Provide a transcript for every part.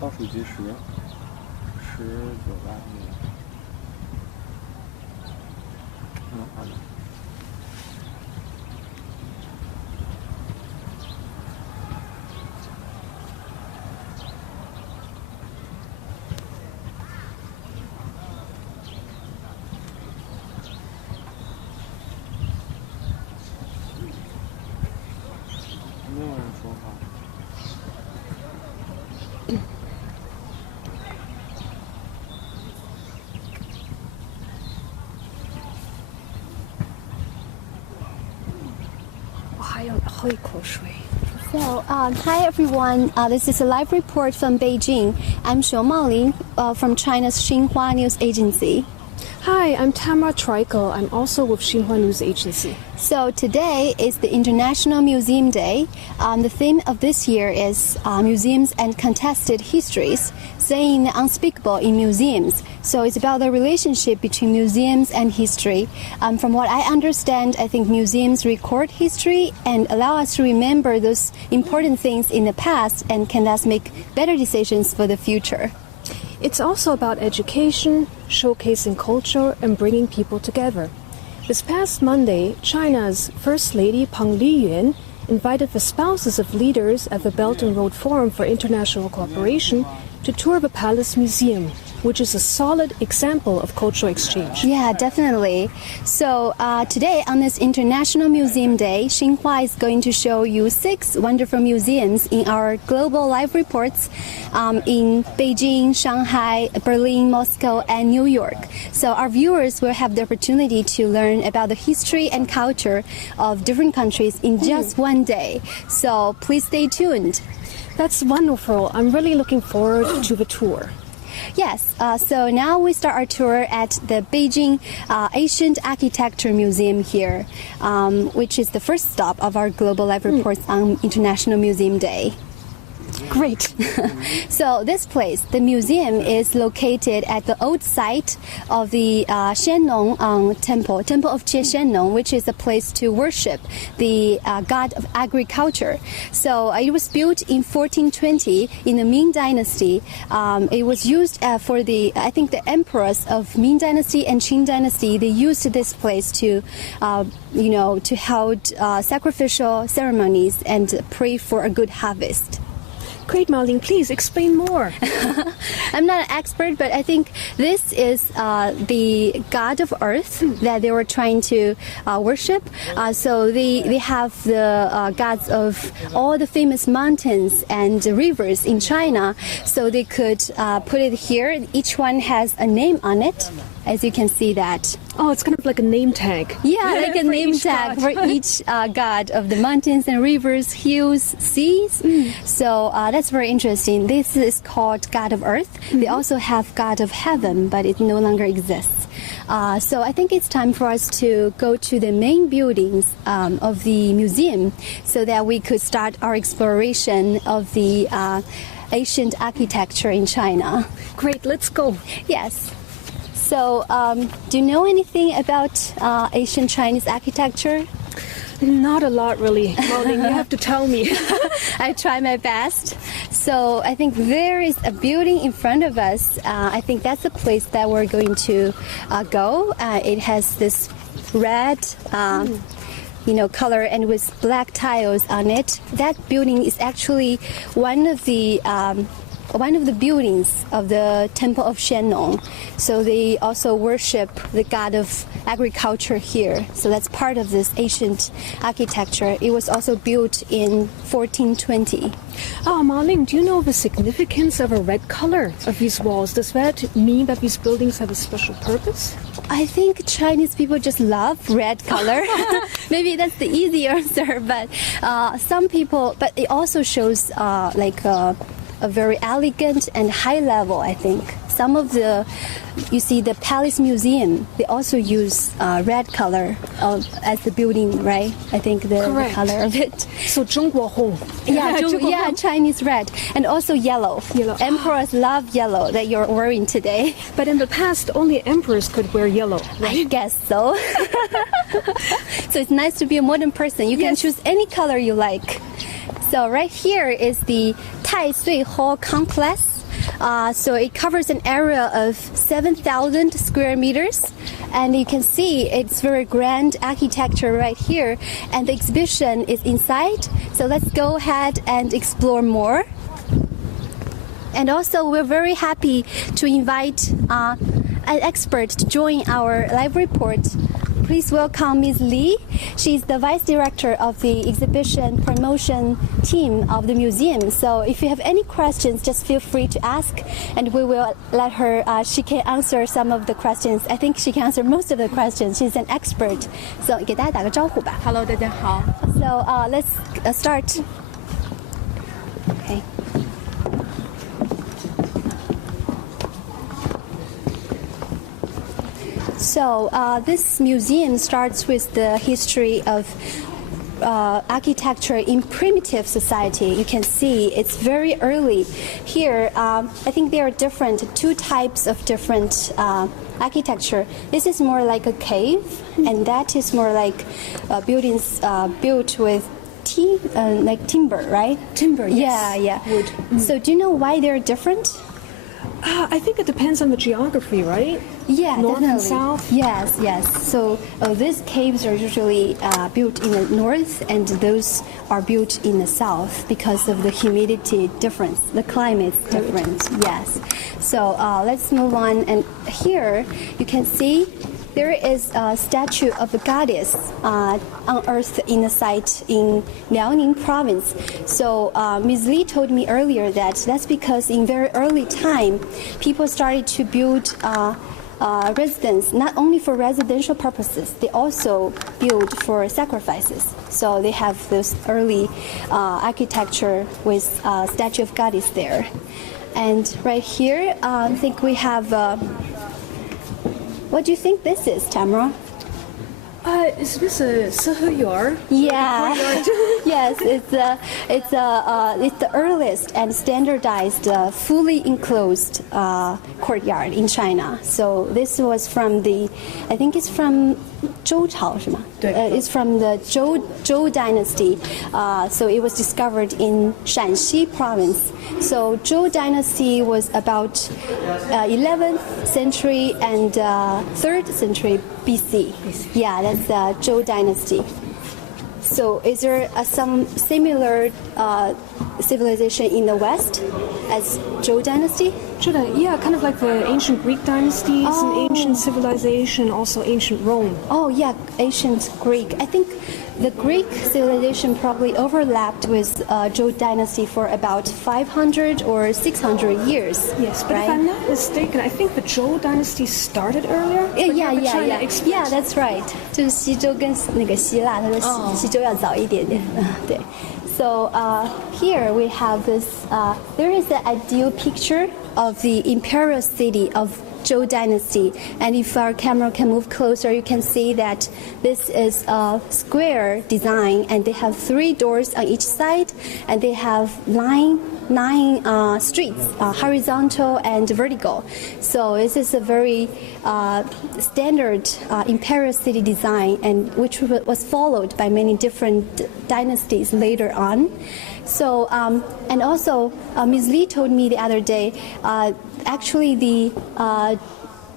倒数计19万米。好的。没有人说话。So, hi everyone. This is a live report from Beijing. I'm Xiu Maolin from China's Xinhua News Agency. Hi, I'm Tamara Treichel. I'm also with Xinhua News Agency. So today is the International Museum Day. The theme of this year is Museums and Contested Histories, saying the unspeakable in museums. So it's about the relationship between museums and history. From what I understand, I think museums record history and allow us to remember those important things in the past and can thus make better decisions for the future. It's also about education, showcasing culture, and bringing people together. This past Monday, China's First Lady Peng Liyue invited the spouses of leaders at the Belt and Road Forum for International Cooperation to tour the Palace Museum, which is a solid example of cultural exchange. Yeah, definitely. So today on this International Museum Day, Xinhua is going to show you 6 wonderful museums in our global live reports in Beijing, Shanghai, Berlin, Moscow, and New York. So our viewers will have the opportunity to learn about the history and culture of different countries in just one day. So please stay tuned. That's wonderful. I'm really looking forward to the tour. Yes, so now we start our tour at the Beijing Ancient Architecture Museum here, which is the first stop of our global live reports on International Museum Day. Great. So this place, the museum, is located at the old site of the Xiannong Temple, Temple of Xiannong, which is a place to worship the god of agriculture. So it was built in 1420 in the Ming Dynasty. It was used for the emperors of Ming Dynasty and Qing Dynasty. They used this place to, to hold sacrificial ceremonies and pray for a good harvest. Great, Maolin. Please explain more. I'm not an expert, but I think this is the god of earth that they were trying to worship. So they have the gods of all the famous mountains and rivers in China. So they could put it here. Each one has a name on it, as you can see that. Oh, it's kind of like a name tag. Yeah, like a name tag for each god of the mountains and rivers, hills, seas. So that's very interesting. This is called God of Earth. They also have God of Heaven, but it no longer exists. So I think it's time for us to go to the main buildings of the museum so that we could start our exploration of the ancient architecture in China. Great, let's go. Yes. So, do you know anything about ancient Chinese architecture? Not a lot, really. Maolin, you have to tell me. I try my best. So, I think there is a building in front of us. I think that's the place that we're going to go. It has this red color and with black tiles on it. That building is actually one of the buildings of the Temple of Xiannong. So they also worship the god of agriculture here. So that's part of this ancient architecture. It was also built in 1420. Oh, Maolin, do you know the significance of a red color of these walls? Does that mean that these buildings have a special purpose? I think Chinese people just love red color. Maybe that's the easy answer, but some people, but it also shows a very elegant and high level, I think. Some of you see the Palace Museum, they also use red color as the building, right? I think the color of it. So 中国红. Yeah, Chinese red. And also yellow. Emperors love yellow that you're wearing today. But in the past, only emperors could wear yellow, right? I guess so. So it's nice to be a modern person. You can choose any color you like. So right here is the Tai Sui Hall complex. So it covers an area of 7,000 square meters. And you can see it's very grand architecture right here. And the exhibition is inside. So let's go ahead and explore more. And also, we're very happy to invite an expert to join our live report. Please welcome Ms. Li. She's the Vice Director of the Exhibition Promotion Team of the museum. So if you have any questions, just feel free to ask, and we will let her, she can answer some of the questions. I think she can answer most of the questions. She's an expert. So 给大家打个招呼吧。Hello， 大家好。So let's start. Okay. So this museum starts with the history of architecture in primitive society. You can see it's very early. Here, I think there are two types of different architecture. This is more like a cave, and that is more like buildings built with like timber, right? Timber, yes. Yeah. Wood. So do you know why they're different? I think it depends on the geography, right? Yeah, North definitely. and south? Yes. So these caves are usually built in the north, and those are built in the south because of the humidity difference, the climate difference. Yes. So let's move on. And here you can see there is a statue of a goddess unearthed in a site in Liaoning province. So Ms. Li told me earlier that that's because in very early time, people started to build residence not only for residential purposes, they also build for sacrifices. So they have this early architecture with statue of goddess there. And right here, I think we have. What do you think this is, Tamara? Is this a Courtyard? Yeah. Yes, it's the earliest and standardized, fully enclosed courtyard in China. So this was from I think it's from Zhou Chao, 是吗? It's from the Zhou Dynasty. So it was discovered in Shanxi province. So Zhou Dynasty was about 11th century and 3rd century BC. Yeah, that's the Zhou Dynasty. So is there some similar civilization in the West as Zhou Dynasty? Yeah, kind of like the ancient Greek dynasties and ancient civilization, also ancient Rome. Oh, yeah, ancient Greek. I think the Greek civilization probably overlapped with Zhou Dynasty for about 500 or 600 years. Yes, but right? if I'm not mistaken, I think the Zhou Dynasty started earlier. Yeah, that's right. 就是西周跟那个希腊，它的西周要早一点点。对。So here we have this. There is an ideal picture of the Imperial City of Zhou Dynasty, and if our camera can move closer, you can see that this is a square design, and they have 3 doors on each side, and they have nine streets, horizontal and vertical. So this is a very standard Imperial City design, and which was followed by many different dynasties later on. So and also Ms. Li told me the other day, actually the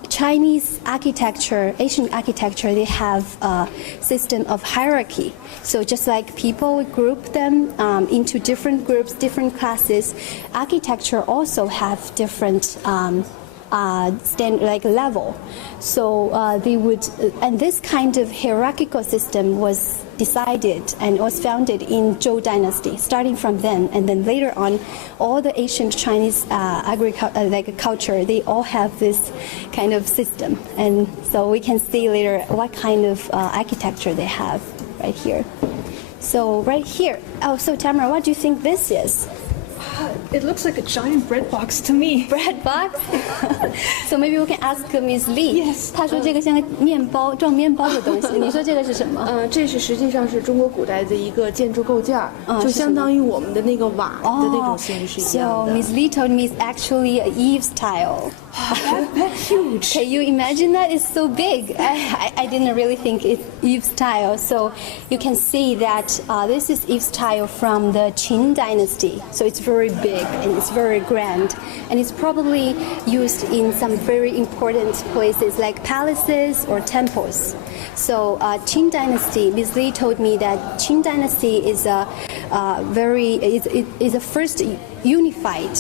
Chinese architecture, Asian architecture, they have a system of hierarchy. So just like people group them into different groups, different classes, architecture also have different level. So they would, and this kind of hierarchical system was decided and was founded in Zhou Dynasty, starting from then, and then later on, all the ancient Chinese culture, they all have this kind of system, and so we can see later what kind of architecture they have right here. So right here, so Tamara, what do you think this is? It looks like a giant bread box to me. Bread box? So maybe we can ask Ms. Li. Yes. 她说这个像个面包装面包的东西，你说这个是什么？这是实际上是中国古代的一个建筑构件，就相当于我们的那个瓦的那种形式是一样的。So Ms. Li told me it's actually a Eve style. That's huge. Can you imagine that? It's so big. I didn't really think it's Eve's tile. So you can see that this is Eve's tile from the Qing Dynasty. So it's very big and it's very grand. And it's probably used in some very important places like palaces or temples. So Qing Dynasty, Ms. Li told me that Qing Dynasty is a first unified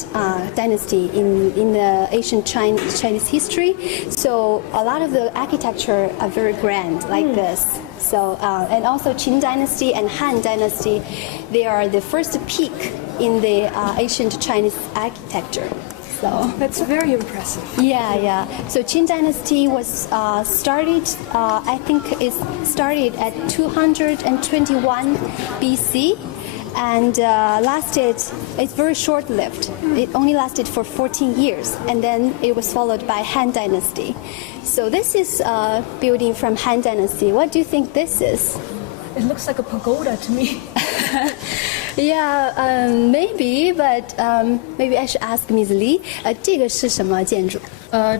dynasty in the ancient Chinese history. So a lot of the architecture are very grand like this. So and also Qing Dynasty and Han Dynasty, they are the first peak in the ancient Chinese architecture. So that's very impressive. Yeah. So Qing Dynasty was started, I think it started at 221 BC and lasted, it's very short-lived. It only lasted for 14 years and then it was followed by Han Dynasty. So this is a building from Han Dynasty. What do you think this is? It looks like a pagoda to me. Yeah, maybe, but maybe I should ask Ms. Li. 这个是什么建筑？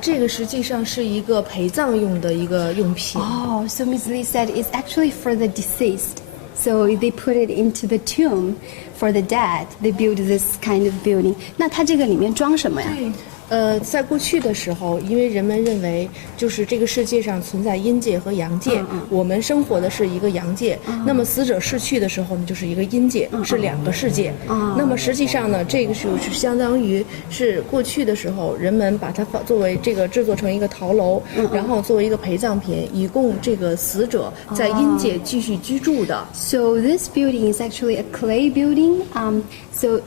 这个实际上是一个陪葬用的一个用品。Oh, so Ms. Li said it's actually for the deceased. So they put it into the tomb for the dead. They build this kind of building. 那它这个里面装什么呀？在过去的时候，因为人们认为就是这个世界上存在阴界和阳界，我们生活的是一个阳界，那么死者逝去的时候呢，就是一个阴界，是两个世界。那么实际上呢，这个是相当于是过去的时候，人们把它作为这个制作成一个陶楼，然后作为一个陪葬品，以供这个死者在阴界继续居住的。So this building is actually a clay building. So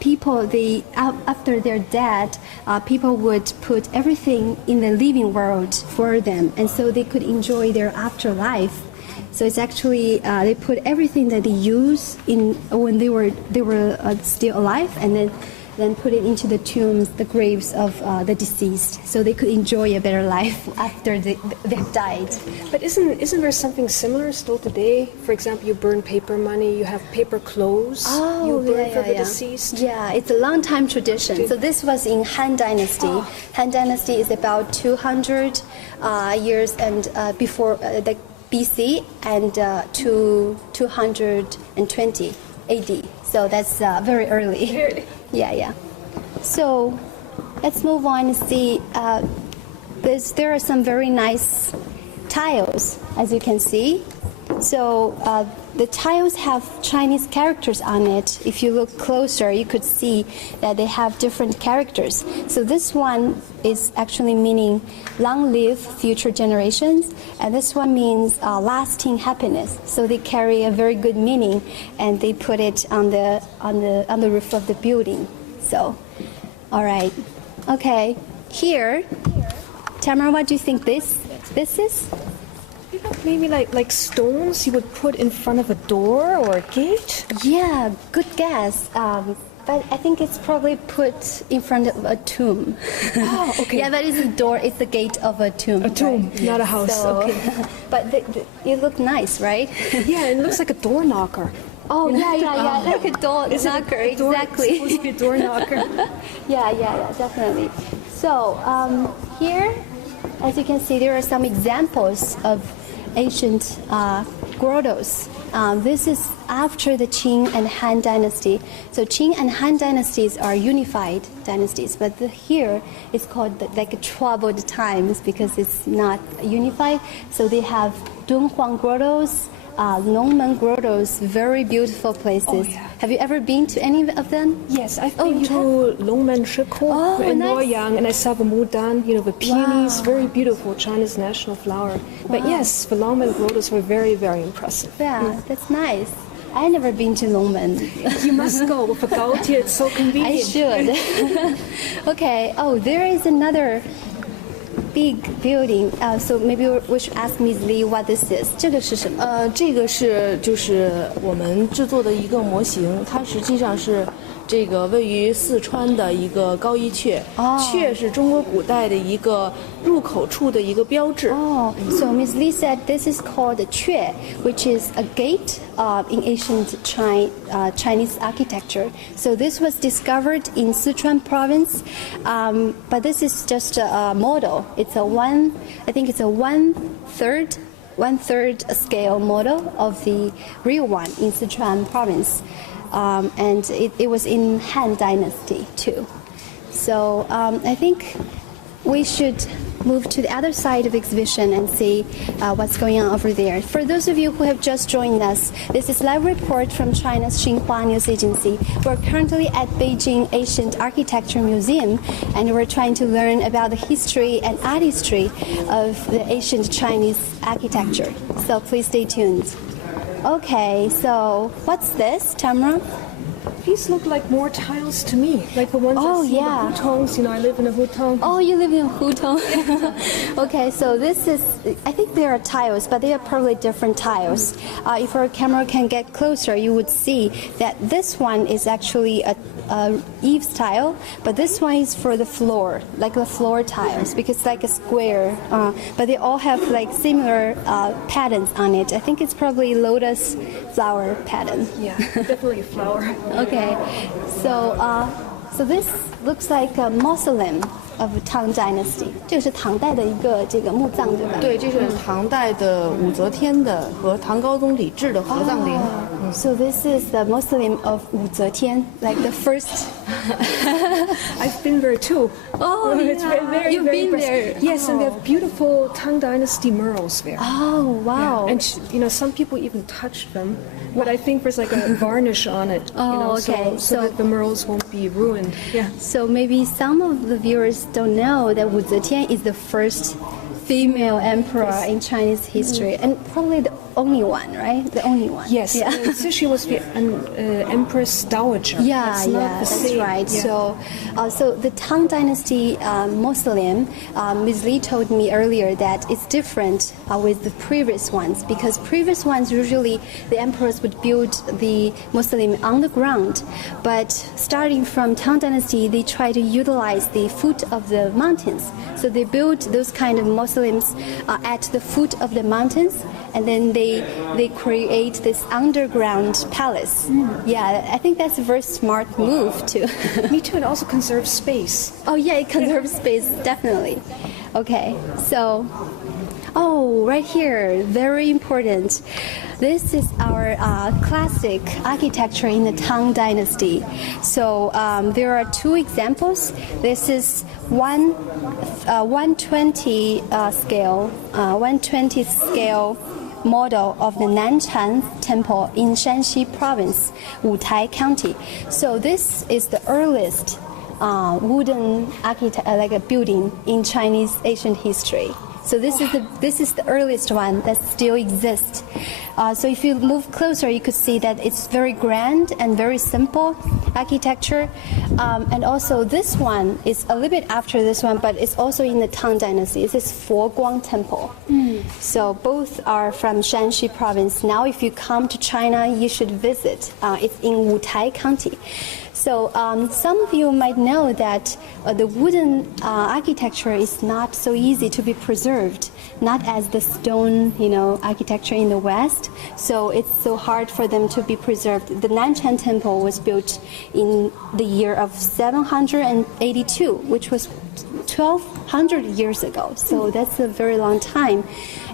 people, they after they're dead, people would put everything in the living world for them, and so they could enjoy their afterlife. So it's actually they put everything that they use in when they were still alive, and then put it into the tombs, the graves of the deceased, so they could enjoy a better life after they've died. But isn't there something similar still today? For example, you burn paper money, you have paper clothes, you burn for the deceased. Yeah, it's a long time tradition. So this was in Han Dynasty. Han Dynasty is about 200 years and before the BC and to 220 AD. So that's very early. Yeah. So let's move on and see. There are some very nice tiles, as you can see. So the tiles have Chinese characters on it. If you look closer, you could see that they have different characters. So this one is actually meaning long live future generations, and this one means lasting happiness. So they carry a very good meaning, and they put it on the roof of the building. So, all right, okay. Here, Tamara, what do you think this is? Maybe like stones you would put in front of a door or a gate? Yeah, good guess. But I think it's probably put in front of a tomb. Oh, okay. Yeah, that is the door. It's the gate of a tomb. A tomb, right? Not a house. So, okay. But it looked nice, right? Yeah, it looks like a door knocker. Oh, yeah, like a door knocker, exactly. It's supposed to be a door knocker. Yeah, definitely. So here, as you can see, there are some examples of ancient grottoes. This is after the Qing and Han dynasty. So Qing and Han dynasties are unified dynasties, but here it's called like troubled times because it's not unified. So they have Dunhuang grottoes, Longmen grottoes, very beautiful places. Oh, yeah. Have you ever been to any of them? Yes, I've been to Longmen Shiko in Luoyang, and I saw the Mudan, the peonies, very beautiful, China's national flower. But yes, the Longmen grottoes were very, very impressive. Yeah, that's nice. I've never been to Longmen. You must go with a Gaotie, it's so convenient. I should. Okay, there is another big building. So maybe we should ask Ms. Li what this is. 这个是什么？这个是就是我们制作的一个模型，它实际上是这个位于四川的一个高一阙。阙是中国古代的一个入口处的一个标志。So Ms. Li said this is called a 阙, which is a gate in ancient Chinese architecture. So this was discovered in Sichuan province, but this is just a model. It's a one-third scale model of the real one in Sichuan province. And it was in Han Dynasty too. So I think we should move to the other side of the exhibition and see what's going on over there. For those of you who have just joined us, this is live report from China's Xinhua news agency. We're currently at Beijing Ancient Architecture Museum, and we're trying to learn about the history and artistry of the ancient Chinese architecture. So please stay tuned. Okay, so what's this, Tamara? These look like more tiles to me, like the ones I see in the hutongs. You know, I live in a hutong. Oh, you live in a hutong. Okay, so this is, I think there are tiles, but they are probably different tiles. If our camera can get closer, you would see that this one is actually a eaves tile, but this one is for the floor, like the floor tiles, because it's like a square, but they all have like similar patterns on it. I think it's probably lotus flower pattern. Yeah, definitely a flower. Okay, so this looks like a mausoleum of Tang Dynasty. 这个是唐代的一个这个墓葬，对吧？对，这是唐代的武则天的和唐高宗李治的合葬陵。So this is the mausoleum of Wu Zetian, like the first. I've been there too. Oh, it's very, you've very been there. Yes, and they have beautiful Tang Dynasty murals there. Oh, wow. Yeah. And you know, some people even touch them, but I think there's like a varnish on it. Okay. So that the murals won't be ruined. Yeah. So maybe some of the viewers don't know that Wu Zetian is the first female emperor in Chinese history, and probably the only one, right? The only one. Yes. Yeah. So she was an empress dowager. That's right. Yeah. So the Tang Dynasty mausoleum, Ms. Li told me earlier that it's different with the previous ones, because previous ones usually the emperors would build the mausoleum on the ground, but starting from Tang Dynasty, they try to utilize the foot of the mountains. So they built those kind of mausoleums at the foot of the mountains, and then they create this underground palace. Yeah, I think that's a very smart move too. Me too. It also conserves space. Oh yeah, it conserves space, definitely. Okay, so right here, very important. This is our classic architecture in the Tang Dynasty. So there are two examples. This is 120 scale model of the Nanshan Temple in Shanxi Province, Wutai County. So this is the earliest wooden like a building in Chinese ancient history. So this is the earliest one that still exists. So if you move closer, you could see that it's very grand and very simple architecture. And also this one is a little bit after this one, but it's also in the Tang Dynasty. This is Foguang Temple. So both are from Shanxi Province. Now if you come to China, you should visit. It's in Wutai County. So some of you might know that the wooden architecture is not so easy to be preserved, not as the stone, architecture in the West. So it's so hard for them to be preserved. The Nanshan Temple was built in the year of 782, which was 1,200 years ago. So that's a very long time.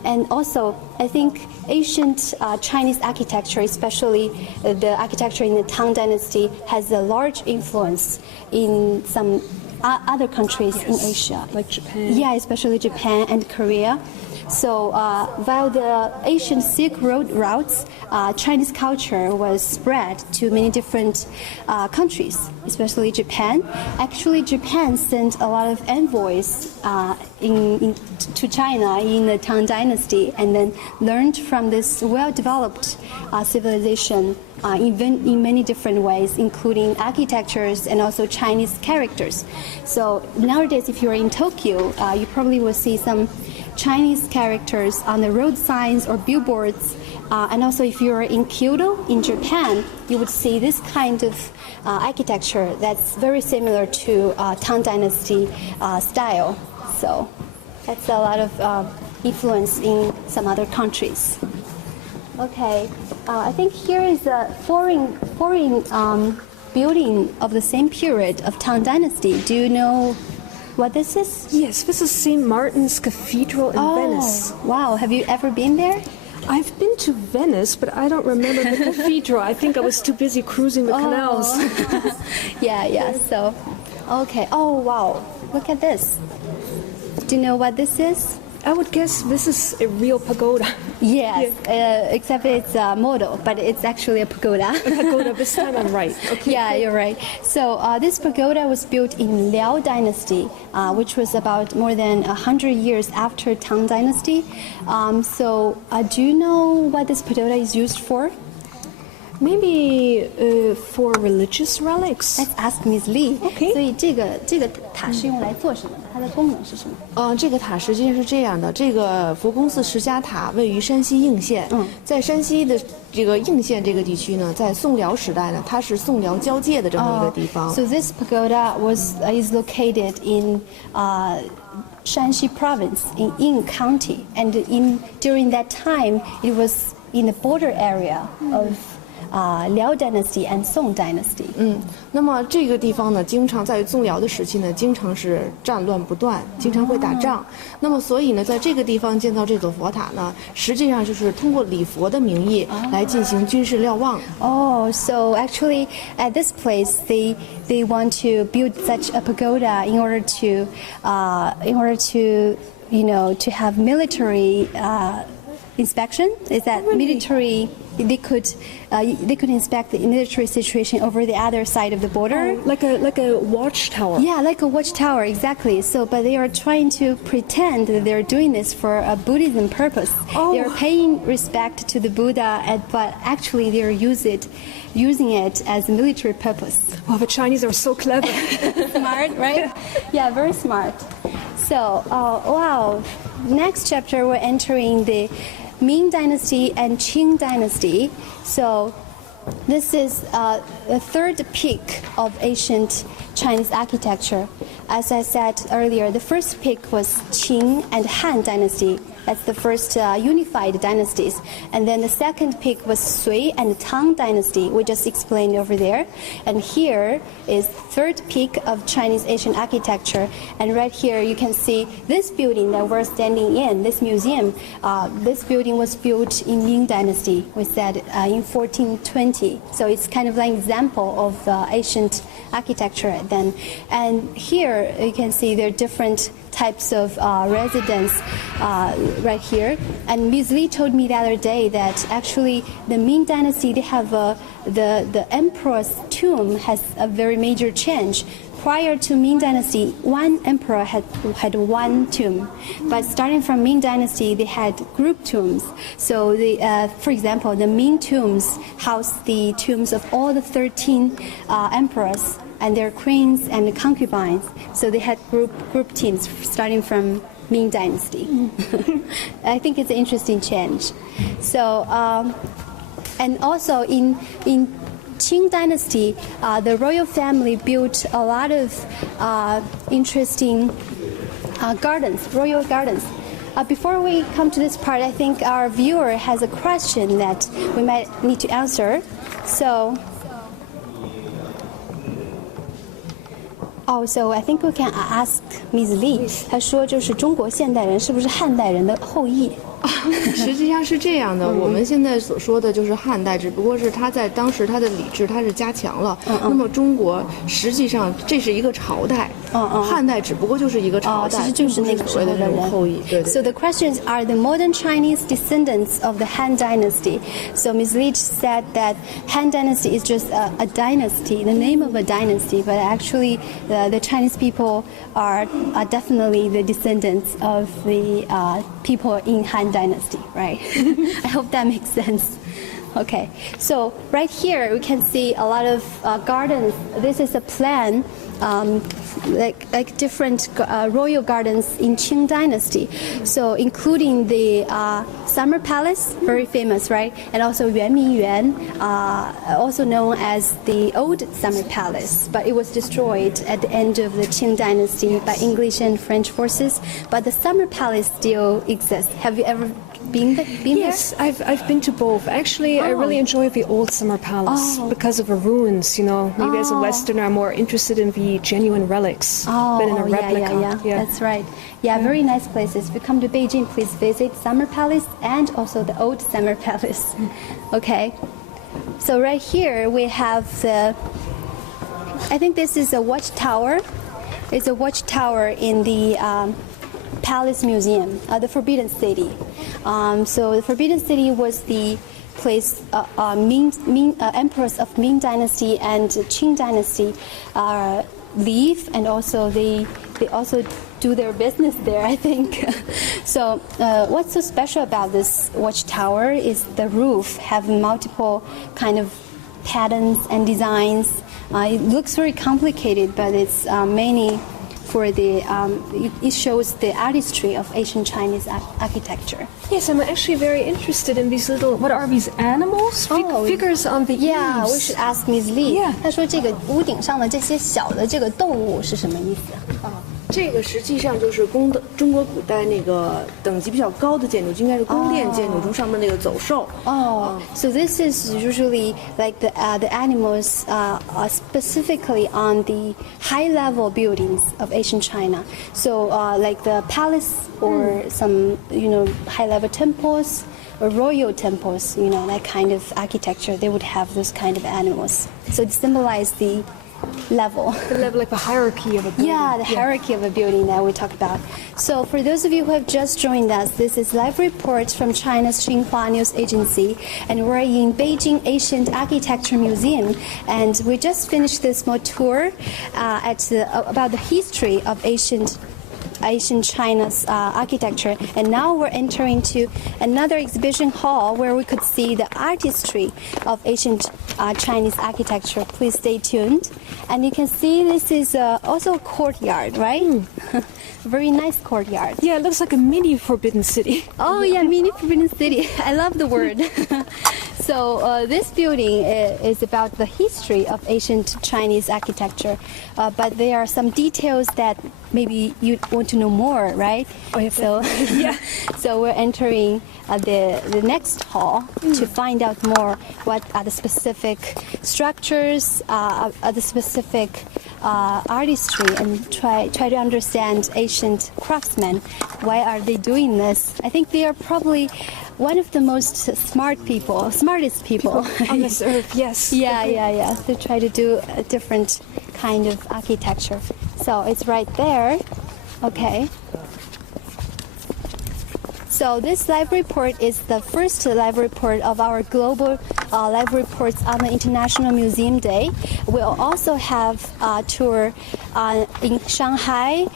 And also, I think ancient Chinese architecture, especially the architecture in the Tang Dynasty, has a large influence in some other countries in Asia. Like Japan. Yeah, especially Japan and Korea. So while the ancient Silk Road routes, Chinese culture was spread to many different countries, especially Japan. Actually, Japan sent a lot of envoys to China in the Tang Dynasty, and then learned from this well-developed civilization in many different ways, including architectures and also Chinese characters. So nowadays, if you're in Tokyo, you probably will see some Chinese characters on the road signs or billboards. And also, if you're in Kyoto, in Japan, you would see this kind of architecture that's very similar to Tang Dynasty style. So that's a lot of influence in some other countries. Okay, I think here is a foreign building of the same period of Tang Dynasty. Do you know what this is? Yes, this is St. Martin's Cathedral in Venice. Wow, have you ever been there? I've been to Venice, but I don't remember the cathedral. I think I was too busy cruising the canals. Yeah, so, okay. Oh, wow, look at this. Do you know what this is? I would guess this is a real pagoda. Yes, except it's a model, but it's actually a pagoda. A pagoda, this time I'm right. Okay. Yeah, you're right. So this pagoda was built in Liyue Dynasty, which was about more than 100 years after Tang Dynasty. Do you know what this pagoda is used for? Maybe for religious relics. Let's ask Ms. Lee. Okay. 所以这个塔是用来做什么的？它的功能是什么？这个塔实际上是这样的，这个佛宫寺石家塔位于山西应县，在山西的这个应县这个地区呢，在宋辽时代呢，它是宋辽交界的这么一个地方。So this pagoda is located in Shanxi province in Ying County, and during that time it was in the border area of Liao Dynasty and Song Dynasty. 那么这个地方呢，经常在宋辽的时期呢，经常是战乱不断，经常会打仗。那么所以呢，在这个地方建造这座佛塔呢，实际上就是通过礼佛的名义来进行军事瞭望。So actually at this place they want to build such a pagoda in order to to have military inspection. Is that military? They could inspect the military situation over the other side of the border, like a watchtower. Yeah, like a watchtower, exactly. So, but they are trying to pretend that they're doing this for a Buddhism purpose. They are paying respect to the Buddha, but actually they are using it as a military purpose. Wow, the Chinese are so clever. Smart, right? Yeah, very smart. So, wow. Next chapter, we're entering the Ming Dynasty and Qing Dynasty. So this is the third peak of ancient Chinese architecture. As I said earlier, the first peak was Qing and Han Dynasty. That's the first unified dynasties. And then the second peak was Sui and Tang Dynasty, we just explained over there. And here is third peak of Chinese ancient architecture. And right here you can see this building that we're standing in, this museum. This building was built in Ming Dynasty, we said in 1420. So it's kind of like an example of ancient architecture then. And here you can see there are different types of residents right here. And Ms. Lee told me the other day that actually the Ming Dynasty, they have the emperor's tomb has a very major change. Prior to Ming Dynasty, one emperor had one tomb, but starting from Ming Dynasty, they had group tombs. So, for example, the Ming tombs house the tombs of all the 13 emperors and their queens and concubines. So they had group teams starting from Ming Dynasty. I think it's an interesting change. So, and also in Qing Dynasty, the royal family built a lot of interesting gardens, royal gardens. Before we come to this part, I think our viewer has a question that we might need to answer. So I think we can ask Ms. Lee. 她说，就是中国现代人是不是汉代人的后裔？实际上是这样的，我们现在所说的就是汉代，只不过是它在当时它的礼制它是加强了。那么中国实际上这是一个朝代，汉代只不过就是一个朝代，其实就是那个时候的人。后裔。对。So the questions are the modern Chinese descendants of the Han Dynasty. So Ms. Li said that Han Dynasty is just a dynasty, the name of a dynasty, but actually the Chinese people are definitely the descendants of the people in Han Dynasty, right? I hope that makes sense. Okay, so right here we can see a lot of gardens. This is a plan, like different royal gardens in Qing Dynasty. So including the Summer Palace, very famous, right? And also Yuanmingyuan, also known as the Old Summer Palace. But it was destroyed at the end of the Qing Dynasty by English and French forces. But the Summer Palace still exists. Have you ever been yes, there? I've been to both. Actually, I really enjoy the old Summer Palace because of the ruins. You know, maybe as a Westerner, I'm more interested in the genuine relics than in a replica. Yeah, that's right. Yeah, very nice places. If you come to Beijing, please visit Summer Palace and also the old Summer Palace. Okay, so right here we have I think this is a watchtower. It's a watchtower in the Palace Museum, the Forbidden City. So the Forbidden City was the place emperors of Ming Dynasty and Qing Dynasty live, and also they also do their business there, I think. So what's so special about this watchtower is the roof have multiple kind of patterns and designs. It looks very complicated, but it's mainly for it shows the artistry of ancient Chinese architecture. Yes, I'm actually very interested in these little, what are these animals? Figures on the Yeah, eaves. we should ask Ms. Li. Yeah. 她说这个屋顶上的这些小的这个动物是什么意思？这个实际上就是中国古代那个等级比较高的建筑，应该是宫殿建筑中上面那个走兽。So this is usually like the animals specifically on the high-level buildings of ancient China. So like the palace or some high-level temples or royal temples, that kind of architecture, they would have those kind of animals. So it symbolizes the level, like the hierarchy of a building. Yeah, the hierarchy of a building that we talked about. So for those of you who have just joined us, this is live report from China's Xinhua news agency, and we're in Beijing Ancient Architecture Museum, and we just finished this small tour about the history of ancient China's architecture, and now we're entering to another exhibition hall where we could see the artistry of ancient Chinese architecture. Please stay tuned. And you can see this is also a courtyard, right? Very nice courtyard. Yeah, it looks like a mini Forbidden City. Oh yeah, mini Forbidden City. I love the word. So this building is about the history of ancient Chinese architecture, but there are some details that maybe you want to know more, right? So yeah, so we're entering the next hall to find out more what are the specific structures, the specific artistry, and try to understand ancient craftsmen. Why are they doing this? I think they are probably one of the most smartest people on this earth. Yes. Yeah. They try to do a different kind of architecture. So it's right there. Okay. So this live report is the first live report of our global live reports on the International Museum Day. We'll also have a tour in Shanghai,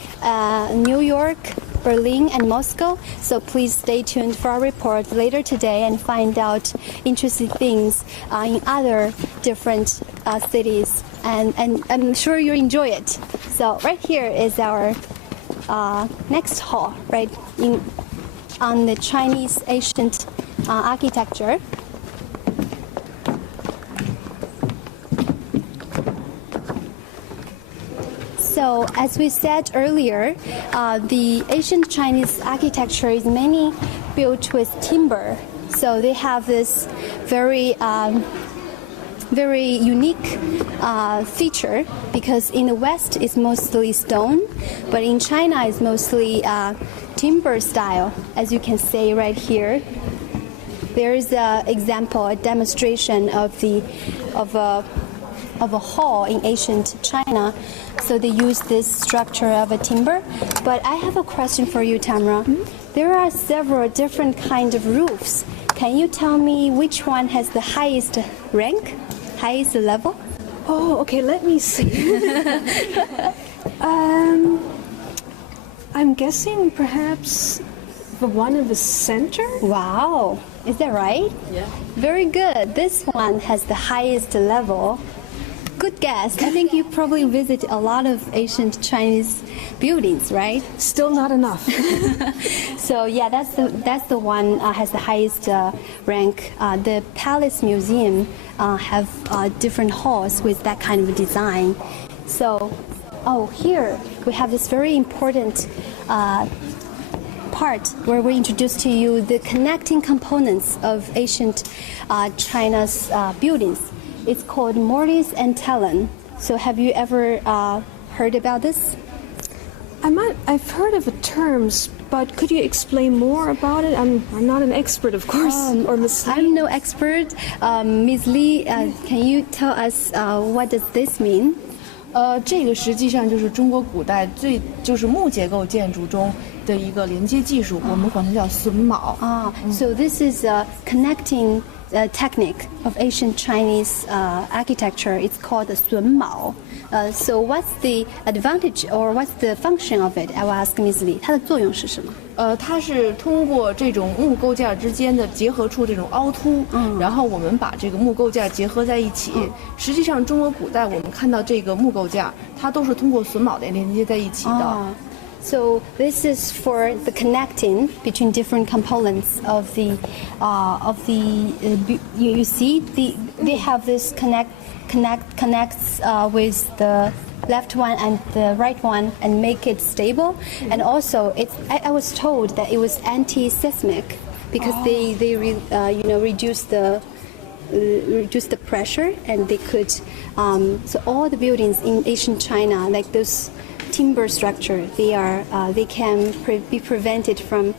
New York, Berlin, and Moscow. So please stay tuned for our report later today and find out interesting things in other different cities. And I'm sure you'll enjoy it. So right here is our next hall, right on the Chinese ancient architecture. So as we said earlier, the ancient Chinese architecture is mainly built with timber. So they have this very unique feature, because in the West it's mostly stone, but in China it's mostly timber style, as you can see right here. There is an example, a demonstration of a hall in ancient China. So they use this structure of a timber. But I have a question for you, Tamara. There are several different kinds of roofs. Can you tell me which one has the highest rank, highest level? Oh, okay, let me see. I'm guessing perhaps the one in the center? Wow, is that right? Yeah. Very good. This one has the highest level. Good guess. I think you probably visit a lot of ancient Chinese buildings, right? Still not enough. So yeah, that's the one has the highest rank. The Palace Museum have different halls with that kind of design. So, here we have this very important part where we introduce to you the connecting components of ancient China's buildings. It's called mortise and talon. So have you ever heard about this? I've heard of the terms, but could you explain more about it? I'm not an expert, of course. Or Miss Lee? I'm no expert. Ms. Lee, can you tell us what does this mean? 这个实际上就是中国古代就是木结构建筑中的一个连接技术，我们管它叫榫卯。So this is a connecting technique of ancient Chinese architecture. It's called the 榫卯. So what's the advantage or what's the function of it? I will ask Ms. Lee. 它的作用是什么？它是通过这种木构件之间的结合出这种凹凸，然后我们把这个木构件结合在一起。实际上，中国古代我们看到这个木构件，它都是通过榫卯连接在一起的。So this is for the connecting between different components of the you see they have this connects with the left one and the right one and make it stable. And also I was told that it was anti-seismic because they reduce the pressure, and they could so all the buildings in ancient China, like those timber structure, they can be prevented from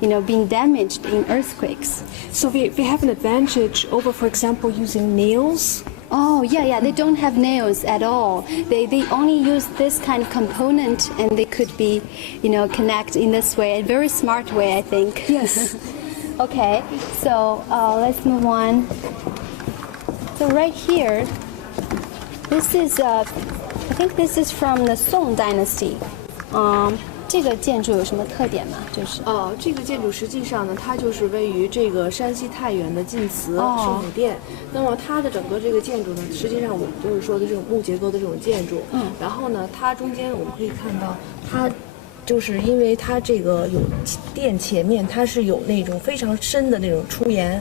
being damaged in earthquakes. So they have an advantage over, for example, using nails. Oh yeah, they don't have nails at all. They only use this kind of component, and they could be connect in this way, a very smart way, I think. Yes. Okay, so let's move on. So right here, this is I think this is from the Song Dynasty. 这个建筑有什么特点吗？就是这个建筑实际上呢，它就是位于这个山西太原的晋祠圣母殿。那么它的整个这个建筑呢，实际上我们就是说的这种木结构的这种建筑。然后呢，它中间我们可以看到它。就是因为它这个有殿前面它是有那种非常深的那种出檐。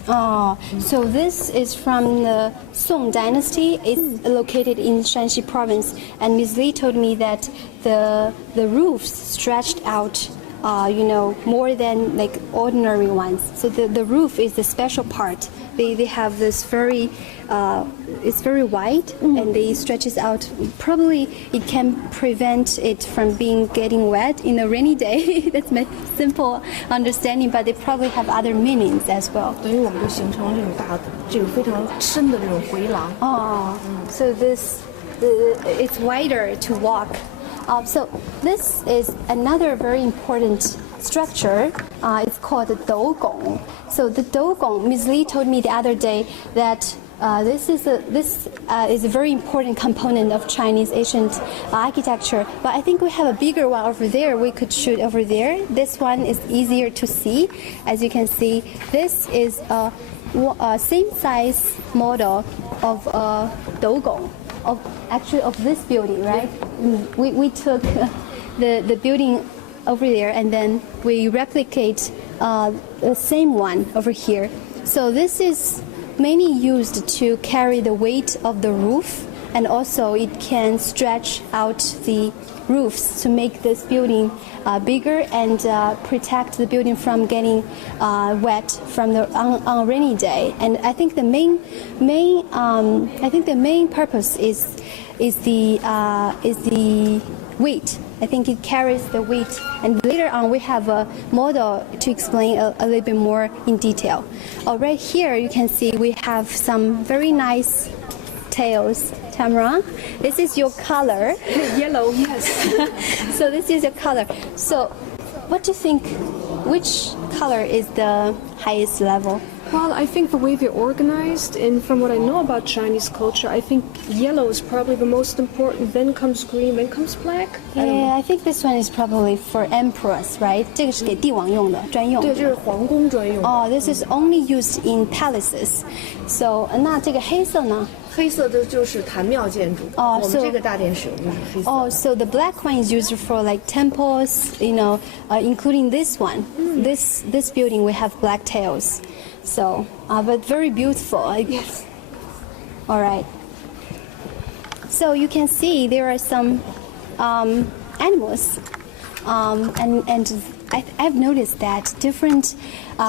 So this is from the Song Dynasty. It's located in Shanxi province, and Ms. Li told me that the roofs stretched out more than like ordinary ones. So the roof is the special part. They have this very it's very wide, and they stretches out. Probably it can prevent it from getting wet in a rainy day. That's my simple understanding, but they probably have other meanings as well. 等于我们就形成了这种这个非常深的这种回廊。So it's wider to walk. So this is another very important structure. It's called the Gogol. So the Gogol, Ms. Li told me the other day that this is a very important component of Chinese ancient architecture. But I think we have a bigger one over there. We could shoot over there. This one is easier to see. As you can see, this is a same size model of Gogol. Of this building, right? We took the building over there, and then we replicate the same one over here. So this is mainly used to carry the weight of the roof and also it can stretch out the roofs to make this building bigger and protect the building from getting wet from on a rainy day. And I think the main purpose is the weight. I think it carries the weight. And later on, we have a model to explain a little bit more in detail. Right here, you can see we have some very nice tails. Tamara, this is your color. Yellow, yes. So this is your color. So what do you think, which color is the highest level? Well, I think the way they're organized, and from what I know about Chinese culture, I think yellow is probably the most important. Then comes green, then comes black. Yeah, I think this one is probably for emperors, right? 这个是给帝王用的，专用。对，这是皇宫专用的。This is only used in palaces. So 那这个黑色呢？黑色的就是坛庙建筑。我们这个大殿使用的是黑色。So the black one is used for like temples, including this one. This building we have black tiles. So, but very beautiful. Yes. All right. So you can see there are some animals, and I've noticed that different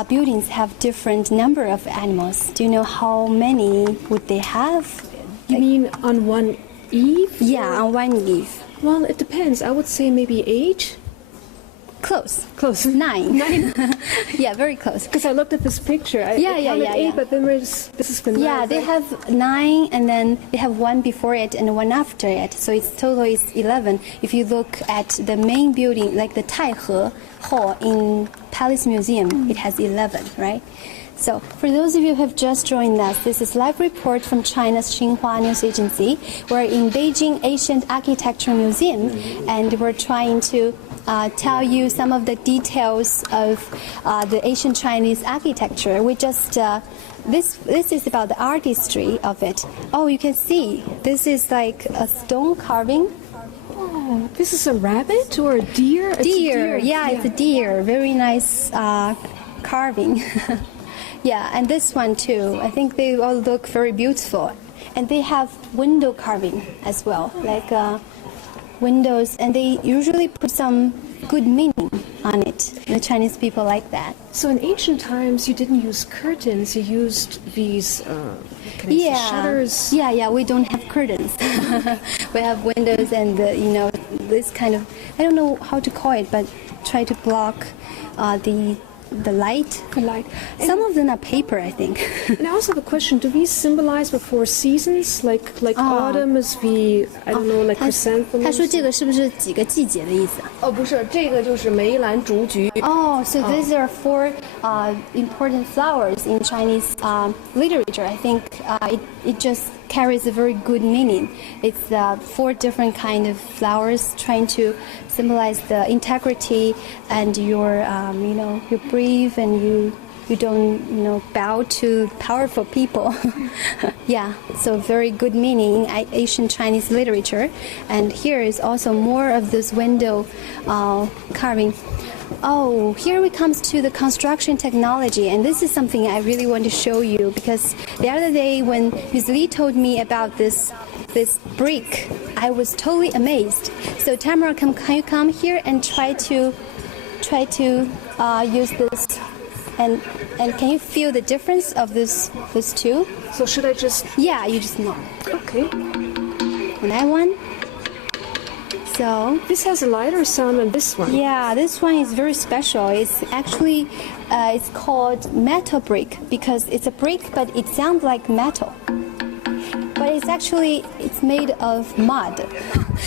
buildings have different number of animals. Do you know how many would they have? You mean on one eve? Yeah, on one eve. Well, it depends. I would say maybe 8. Close. 9. 9. Yeah, very close. Because I looked at this picture. I counted 8, but then this is the 9. Yeah, they have 9, and then they have one before it and one after it. So it's total is 11. If you look at the main building, like the Taihe Hall in Palace Museum, it has 11, right? So, for those of you who have just joined us, this is live report from China's Xinhua news agency. We're in Beijing Ancient Architecture Museum, and we're trying to tell you some of the details of the ancient Chinese architecture. We just this is about the artistry of it. Oh, you can see this is like a stone carving. Oh, this is a rabbit or a deer? It's Deer, a deer. yeah, it's a deer. Very nice carving. Yeah, and this one too. I think they all look very beautiful. And they have window carving as well, like windows, and they usually put some good meaning on it. The Chinese people like that. So in ancient times, you didn't use curtains, you used these shutters. Yeah, we don't have curtains. We have windows and, this kind of, I don't know how to call it, but try to block the light. The light. Some of them are paper, I think. And I also have a question. Do these symbolize the 4 seasons? Like autumn is the, I don't know, like chrysanthemums? 他说这个是不是几个季节的意思啊？不是，这个就是梅兰竹菊。So these are 4 important flowers in Chinese literature. I think it just carries a very good meaning. It's 4 different kind of flowers trying to symbolize the integrity and your, you're brave and you don't, bow to powerful people. Yeah, so very good meaning in ancient Chinese literature. And here is also more of this window carving. Oh, here we come to the construction technology, and this is something I really want to show you because the other day when Ms. Lee told me about this brick, I was totally amazed. So Tamara, can you come here and try to use this, and can you feel the difference of this two? So should I just? Yeah, you just know. Okay. And that one. So this has a lighter sound than this one. Yeah, this one is very special. It's actually it's called metal brick because it's a brick, but it sounds like metal. But it's made of mud.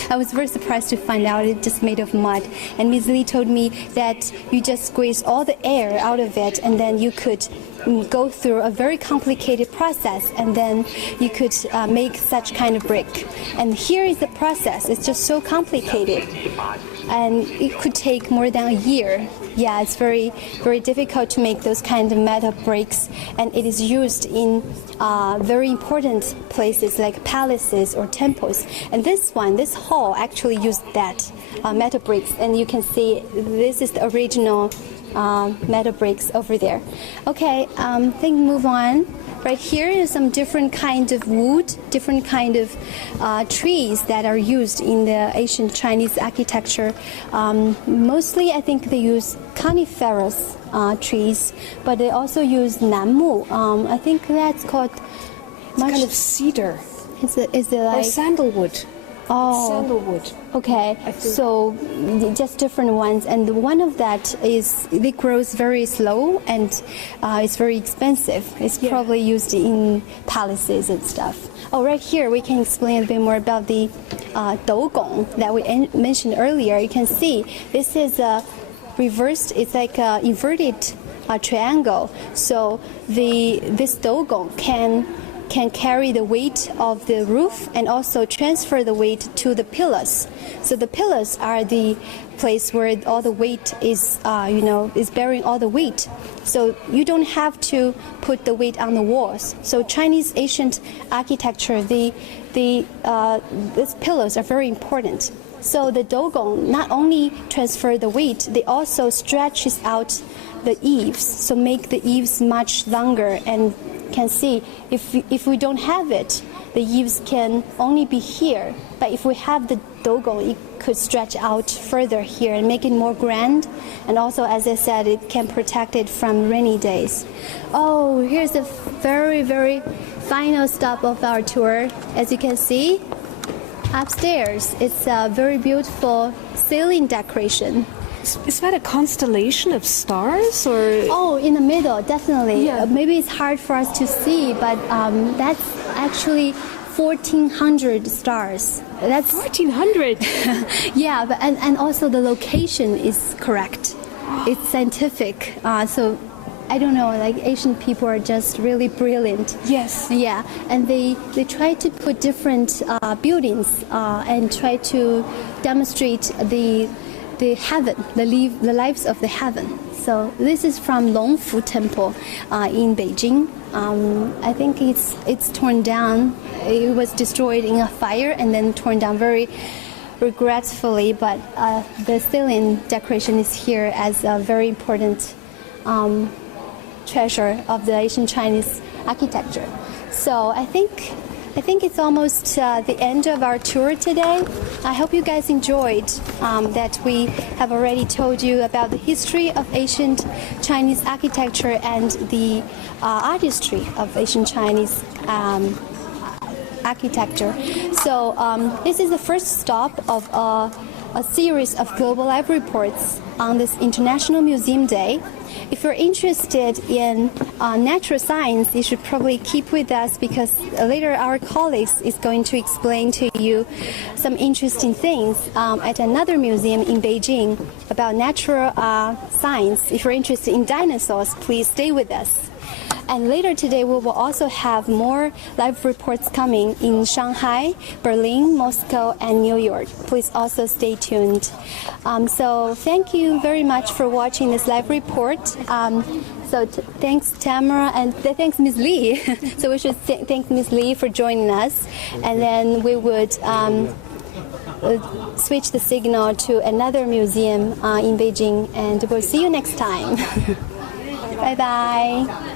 I was very surprised to find out it's just made of mud. And Ms. Lee told me that you just squeeze all the air out of it, and then you could go through a very complicated process, and then you could make such kind of brick. And here is the process. It's just so complicated, and it could take more than a year. Yeah, it's very, very difficult to make those kind of metal bricks, and it is used in very important places like palaces or temples. And this hall actually used that metal bricks, and you can see this is the original metal bricks over there. Okay, I think move on. Right here is some different kind of wood, different kind of trees that are used in the ancient Chinese architecture. Mostly, I think they use coniferous trees, but they also use nanmu. I think that's called kind of cedar. Is it like or sandalwood? Oh, Sandalwood. Okay, so just different ones, and one of that is it grows very slow and it's very expensive. It's probably used in palaces and stuff. Oh, right here we can explain a bit more about the Gogol that we mentioned earlier. You can see this is reversed. It's like an inverted triangle. So this Gogol can carry the weight of the roof and also transfer the weight to the pillars. So the pillars are the place where all the weight is bearing all the weight. So you don't have to put the weight on the walls. So Chinese ancient architecture, these pillars are very important. So the Gogol not only transfer the weight, they also stretches out the eaves, so make the eaves much longer. And can see if we don't have it, the eaves can only be here. But if we have the Gogol, it could stretch out further here and make it more grand. And also, as I said, it can protect it from rainy days. Oh, here's the very, very final stop of our tour. As you can see, upstairs, it's a very beautiful ceiling decoration. Is that a constellation of stars, or? Oh, in the middle, definitely. Yeah. Maybe it's hard for us to see, but that's actually 1,400 stars. That's 1,400. Yeah, but and also the location is correct. It's scientific. So I don't know, like Asian people are just really brilliant. Yes. Yeah, and they try to put different buildings and try to demonstrate the heaven, the lives of the heaven. So this is from Longfu Temple in Beijing. I think it's torn down. It was destroyed in a fire and then torn down very regretfully. But the ceiling decoration is here as a very important treasure of the Asian Chinese architecture. So I think it's almost the end of our tour today. I hope you guys enjoyed that we have already told you about the history of ancient Chinese architecture and the artistry of ancient Chinese architecture. So this is the first stop of a series of global live reports on this International Museum Day. If you're interested in natural science, you should probably keep with us, because later our colleagues is going to explain to you some interesting things at another museum in Beijing about natural science. If you're interested in dinosaurs, please stay with us. And later today, we will also have more live reports coming in Shanghai, Berlin, Moscow, and New York. Please also stay tuned. So thank you very much for watching this live report. Thanks, Tamara, and thanks, Ms. Lee. So we should thank Ms. Lee for joining us. And then we would switch the signal to another museum in Beijing. And we'll see you next time. Bye-bye.